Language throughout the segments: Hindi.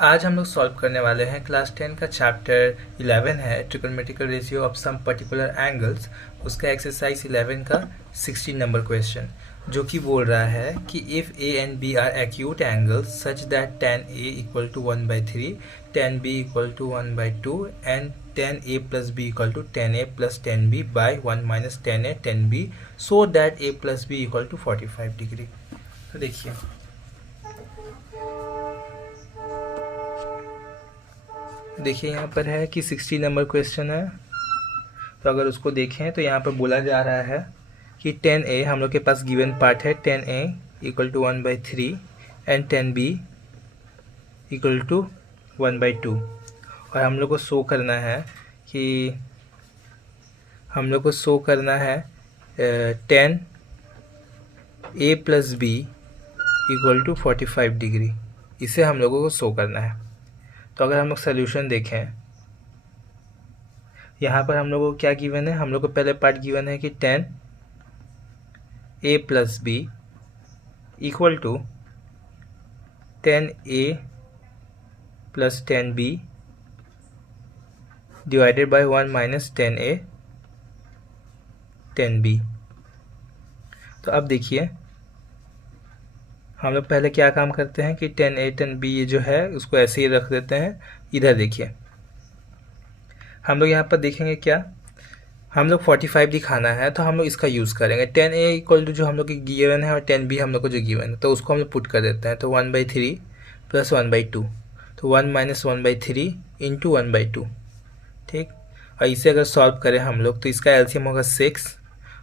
आज हम लोग सॉल्व करने वाले हैं क्लास 10 का चैप्टर 11 है trigonometrical ratio of some particular angles. उसका एक्सरसाइज 11 का 16 नंबर क्वेश्चन जो कि बोल रहा है कि if A and B are acute angles such that tan A equal to 1/3, tan B equal to 1/2 and tan A plus B equal to tan A plus tan B by 1 minus tan A tan B so that A plus B equal to 45 degree. तो देखिए यहाँ पर है कि 60 नंबर क्वेश्चन है। तो अगर उसको देखें तो यहाँ पर बोला जा रहा है कि tan A हम लोग के पास गिवन पार्ट है tan A equal to 1/3 and tan B equal to 1/2 और हम लोग को शो करना है tan A plus B equal to 45 degree. इसे हम लोगों को शो करना है। तो अगर हम लोग सोल्यूशन देखें, यहाँ पर हम लोगों को क्या गिवन है, हम लोग को पहले पार्ट गिवन है कि tan A plus B equal to tan A plus tan B divided by 1 minus tan A tan B। तो अब देखिए हम लोग पहले क्या काम करते हैं कि tan A tan B ये जो है उसको ऐसे ही रख देते हैं। इधर देखिए हम लोग यहाँ पर देखेंगे क्या, हम लोग 45 दिखाना है तो हम लोग इसका यूज़ करेंगे। tan A इक्वल टू जो हम लोग की गिवन है और tan B हम लोग को जो गिवन है तो उसको हम लोग पुट कर देते हैं। तो 1/3 प्लस 1/2 तो 1 माइनस 1/3 इंटू 1/2, ठीक। और इसे अगर सॉल्व करें हम लोग तो इसका एलसीएम होगा 6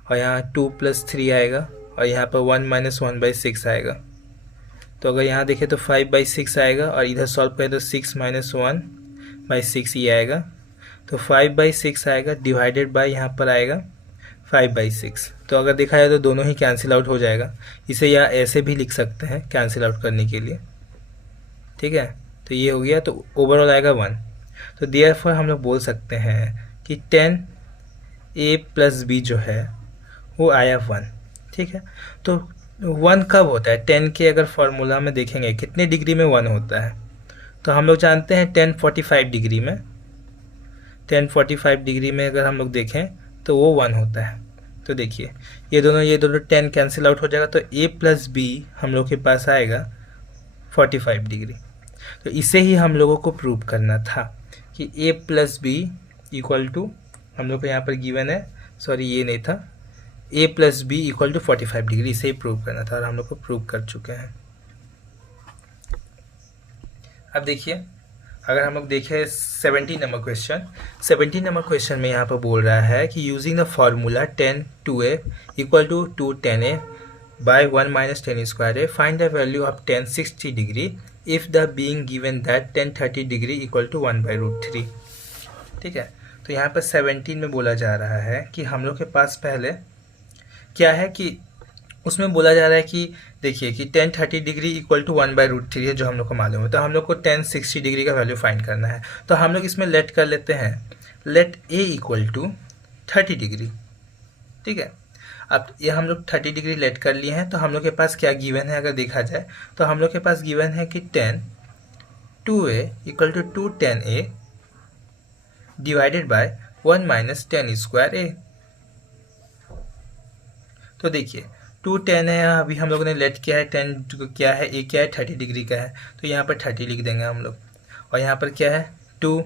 और यहाँ 2 प्लस 3 आएगा और यहाँ पर 1 माइनस 1/6 आएगा। तो अगर यहाँ देखें तो 5/6 आएगा और इधर सॉल्व करें तो 6 माइनस 1/6 ये आएगा। तो 5/6 आएगा डिवाइडेड बाय यहाँ पर आएगा 5/6। तो अगर देखा जाए तो दोनों ही कैंसिल आउट हो जाएगा। इसे या ऐसे भी लिख सकते हैं कैंसिल आउट करने के लिए, ठीक है। तो ये हो गया, तो ओवरऑल आएगा 1। तो देयरफॉर हम लोग बोल सकते हैं कि tan A प्लस B जो है वो आया 1, ठीक है। तो 1 कब होता है, tan के अगर फॉर्मूला में देखेंगे कितने डिग्री में 1 होता है, तो हम लोग जानते हैं tan 45 डिग्री में। tan 45 डिग्री में अगर हम लोग देखें तो वो 1 होता है। तो देखिए ये दोनों tan कैंसिल आउट हो जाएगा तो A प्लस B हम लोग के पास आएगा 45 डिग्री। तो इसे ही हम लोगों को प्रूव करना था कि A plus B equal to, हम लोग को यहाँ पर गिवन है, सॉरी ये नहीं था, A plus B equal to 45 degree, इसे ही प्रूव करना था और हम लोग को प्रूव कर चुके हैं। अब देखिए अगर हम लोग देखें 17 नंबर क्वेश्चन में यहाँ पर बोल रहा है कि using the formula tan 2A equal to 2 tan A by 1 minus tan square A find the value of tan 60 degree if the being given that tan 30 degree equal to 1/√3, ठीक है। तो यहाँ पर 17 में बोला जा रहा है कि हम लोग के पास पहले क्या है कि उसमें बोला जा रहा है कि देखिए कि tan 30 डिग्री इक्वल टू 1/√3 है जो हम लोग को मालूम है। तो हम लोग को tan 60 डिग्री का वैल्यू फाइंड करना है। तो हम लोग इसमें लेट कर लेते हैं, let A equal to 30 degree, ठीक है। अब ये हम लोग 30 डिग्री लेट कर लिए हैं। तो हम लोग के पास क्या गिवन है, अगर देखा जाए तो हम लोग के पास गिवन है कि tan 2A equal to 2 tan A divided by 1 minus tan square A। तो देखिए 2 tan है, अभी हम लोगों ने लेट किया है, tan क्या है, A क्या है, 30 डिग्री का है। तो यहाँ पर 30 लिख देंगे हम लोग और यहाँ पर क्या है 2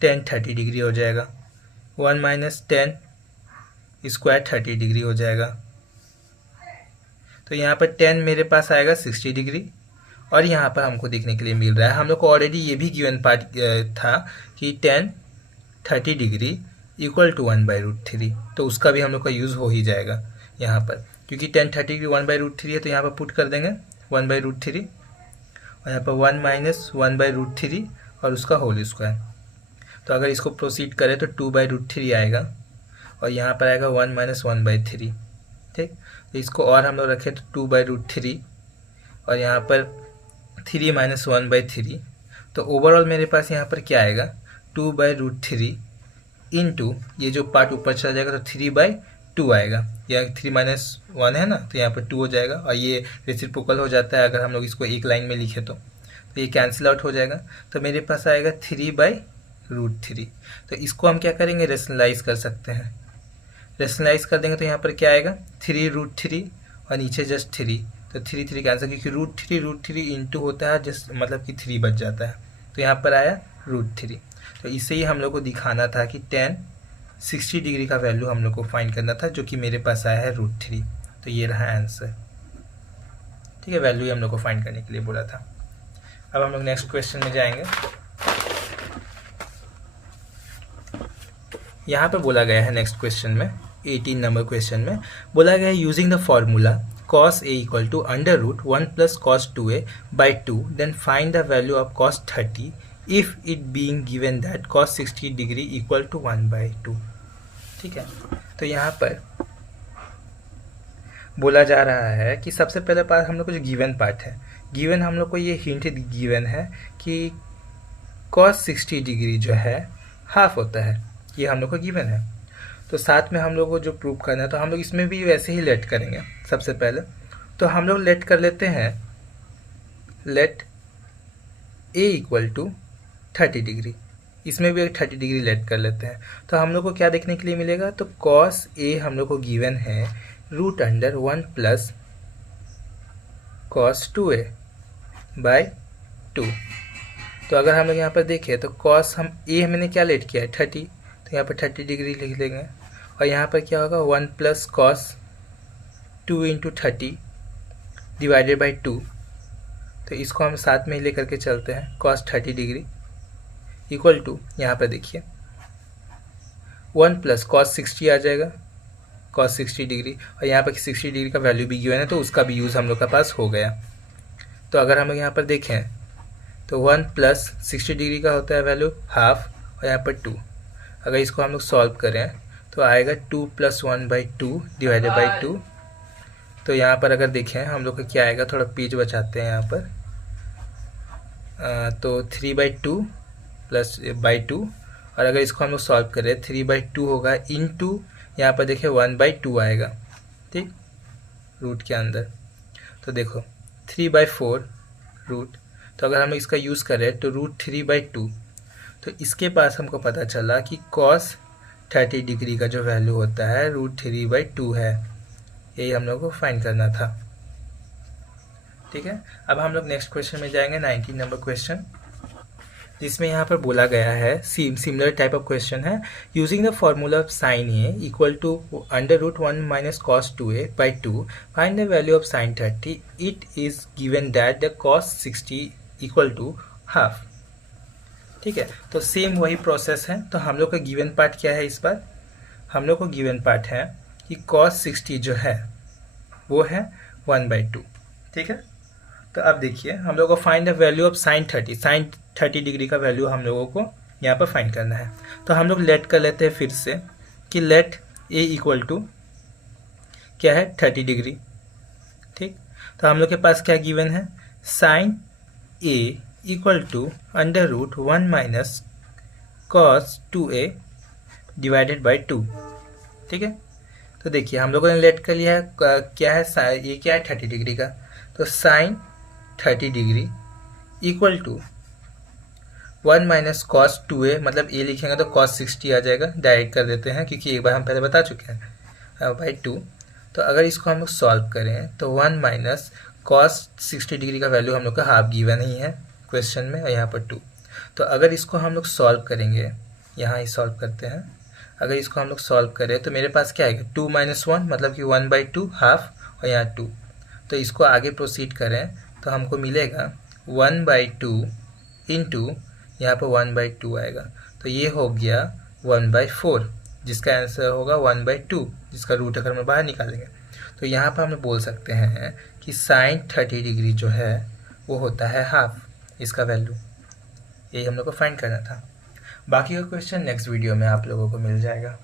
tan 30 डिग्री हो जाएगा, 1 माइनस tan स्क्वायर 30 डिग्री हो जाएगा। तो यहाँ पर tan मेरे पास आएगा 60 डिग्री और यहाँ पर हमको देखने के लिए मिल रहा है, हम लोग को ऑलरेडी ये भी गिवन पार्ट था कि tan 30 डिग्री इक्वल टू 1/√3। तो उसका भी हम लोग का यूज़ हो ही जाएगा यहाँ पर, क्योंकि tan 30 डिग्री 1/√3 है। तो यहाँ पर पुट कर देंगे 1/√3 और यहाँ पर 1 माइनस 1/√3 और उसका होल स्क्वायर। तो अगर इसको प्रोसीड करें तो 2/√3 आएगा और यहाँ पर आएगा 1 माइनस 1/3, ठीक। तो इसको और हम लोग रखें तो 2/√3 और यहाँ पर 3 माइनस 1/3। तो ओवरऑल मेरे पास यहाँ पर क्या आएगा 2/√3 इंटू ये जो पार्ट ऊपर चला जाएगा तो 3/2 आएगा, या 3 माइनस 1 है ना, तो यहाँ पर 2 हो जाएगा और ये रेसिप्रोकल हो जाता है अगर हम लोग इसको एक लाइन में लिखें तो तो ये कैंसिल आउट हो जाएगा, तो मेरे पास आएगा 3/√3। तो इसको हम क्या करेंगे, रेशनलाइज कर सकते हैं। रेशनलाइज कर देंगे तो यहाँ पर क्या आएगा 3√3 और नीचे जस्ट 3, तो 3 कैंसिल, क्योंकि √3 इंटू होता है जस्ट मतलब कि 3 बच जाता है, तो यहाँ पर आया √3। तो इससे ही हम लोग को दिखाना था कि tan 60 डिग्री का वैल्यू हम लोग को फाइंड करना था, जो कि मेरे पास आया है √3। तो ये रहा आंसर। ठीक है, वैल्यू हम लोग को फाइंड करने के लिए बोला था। अब हम लोग नेक्स्ट क्वेश्चन में जाएंगे। यहाँ पे बोला गया है नेक्स्ट क्वेश्चन में 18 नंबर क्वेश्चन में बोला गया है using the formula cos a equal to √1 plus cos 2a by 2 then find the value of cos 30 if it being given that cos 60 degree equal to 1/2। ठीक है, तो यहाँ पर बोला जा रहा है कि सबसे पहले पार्ट हम लोग को जो गिवन पार्ट है, गिवन हम लोग को ये हिंट गिवन है कि cos 60 डिग्री जो है हाफ होता है, ये हम लोग को गिवन है। तो साथ में हम लोग को जो प्रूव करना है, तो हम लोग इसमें भी वैसे ही लेट करेंगे। सबसे पहले तो हम लोग लेट कर लेते हैं, let a equal to 30 degree, इसमें भी 30 डिग्री लेट कर लेते हैं। तो हम लोग को क्या देखने के लिए मिलेगा, तो cos a हम लोग को गिवन है √1 प्लस cos 2a by 2। तो अगर हम लोग यहाँ पर देखें तो cos हम a हमने क्या लेट किया है 30, तो यहाँ पर 30 डिग्री लिख लेंगे, और यहाँ पर क्या होगा 1 plus cos 2 into 30 divided by 2। तो इसको हम साथ में ही लेकर के चलते हैं, cos 30 डिग्री इक्वल टू, यहाँ पर देखिए 1 प्लस cos 60 आ जाएगा, cos 60 डिग्री, और यहाँ पर 60 डिग्री का वैल्यू भी गिवन है, तो उसका भी यूज़ हम लोग के पास हो गया। तो अगर हम लोग यहाँ पर देखें तो 1 प्लस 60 डिग्री का होता है वैल्यू हाफ, और यहाँ पर 2। अगर इसको हम लोग सॉल्व करें तो आएगा 2 प्लस 1/2 डिवाइडेड बाई 2। तो यहाँ पर अगर देखें हम लोग का क्या आएगा, थोड़ा पेज बचाते हैं यहाँ पर, तो 3/2 प्लस बाई 2, और अगर इसको हम लोग सॉल्व करें 3/2 होगा इंटू यहाँ पर देखिए 1/2 आएगा, ठीक, रूट के अंदर। तो देखो 3/4 रूट, तो अगर हम इसका यूज़ करें तो √3/2। तो इसके पास हमको पता चला कि cos 30 डिग्री का जो वैल्यू होता है √3/2 है। यही हम लोग को फाइंड करना था। ठीक है, अब हम लोग नेक्स्ट क्वेश्चन में जाएंगे, 19 नंबर क्वेश्चन, जिसमें यहाँ पर बोला गया है सिमिलर टाइप ऑफ क्वेश्चन है, using the formula of sin a equal to √1 minus cos 2a by 2 find the value of sin 30 it is given that the cos 60 equal to half. ठीक है, तो सेम वही प्रोसेस है। तो हम लोग का गिवन पार्ट क्या है, इस बार हम लोग को गिवन पार्ट है कि cos 60 जो है वो है 1/2। ठीक है, तो अब देखिए हम लोग को find the value of sin 30 degree का वैल्यू हम लोगों को यहाँ पर फाइंड करना है। तो हम लोग लेट कर लेते हैं फिर से कि लेट a इक्वल टू क्या है 30 डिग्री। ठीक, तो हम लोग के पास क्या गिवन है, sin a equal to √1 minus cos 2a divided by 2। ठीक है, तो देखिए हम लोगों ने लेट कर लिया है क्या है, ये क्या है 30 डिग्री का, तो sin 30 degree equal to 1 minus cos 2a, मतलब a लिखेंगे तो cos 60 आ जाएगा, डायरेक्ट कर देते हैं क्योंकि एक बार हम पहले बता चुके हैं, बाई 2। तो अगर इसको हम लोग सॉल्व करें तो 1 माइनस cos 60 डिग्री का वैल्यू हम लोग का हाफ गिवन ही है क्वेश्चन में, और यहाँ पर 2। तो अगर इसको हम लोग सॉल्व करेंगे, यहाँ ही सॉल्व करते हैं, अगर इसको हम लोग सॉल्व करें तो मेरे पास क्या आएगा 2 माइनस 1 मतलब कि 1/2 हाफ, और यहाँ 2। तो इसको आगे प्रोसीड करें तो हमको मिलेगा 1/2 इंटू यहाँ पर 1/2 आएगा, तो ये हो गया 1/4, जिसका आंसर होगा 1/2, जिसका रूट अगर हम बाहर निकालेंगे तो यहाँ पर हम बोल सकते हैं कि sin 30 डिग्री जो है वो होता है हाफ, इसका वैल्यू। यही हम लोग को फाइंड करना था। बाकी का क्वेश्चन नेक्स्ट वीडियो में आप लोगों को मिल जाएगा।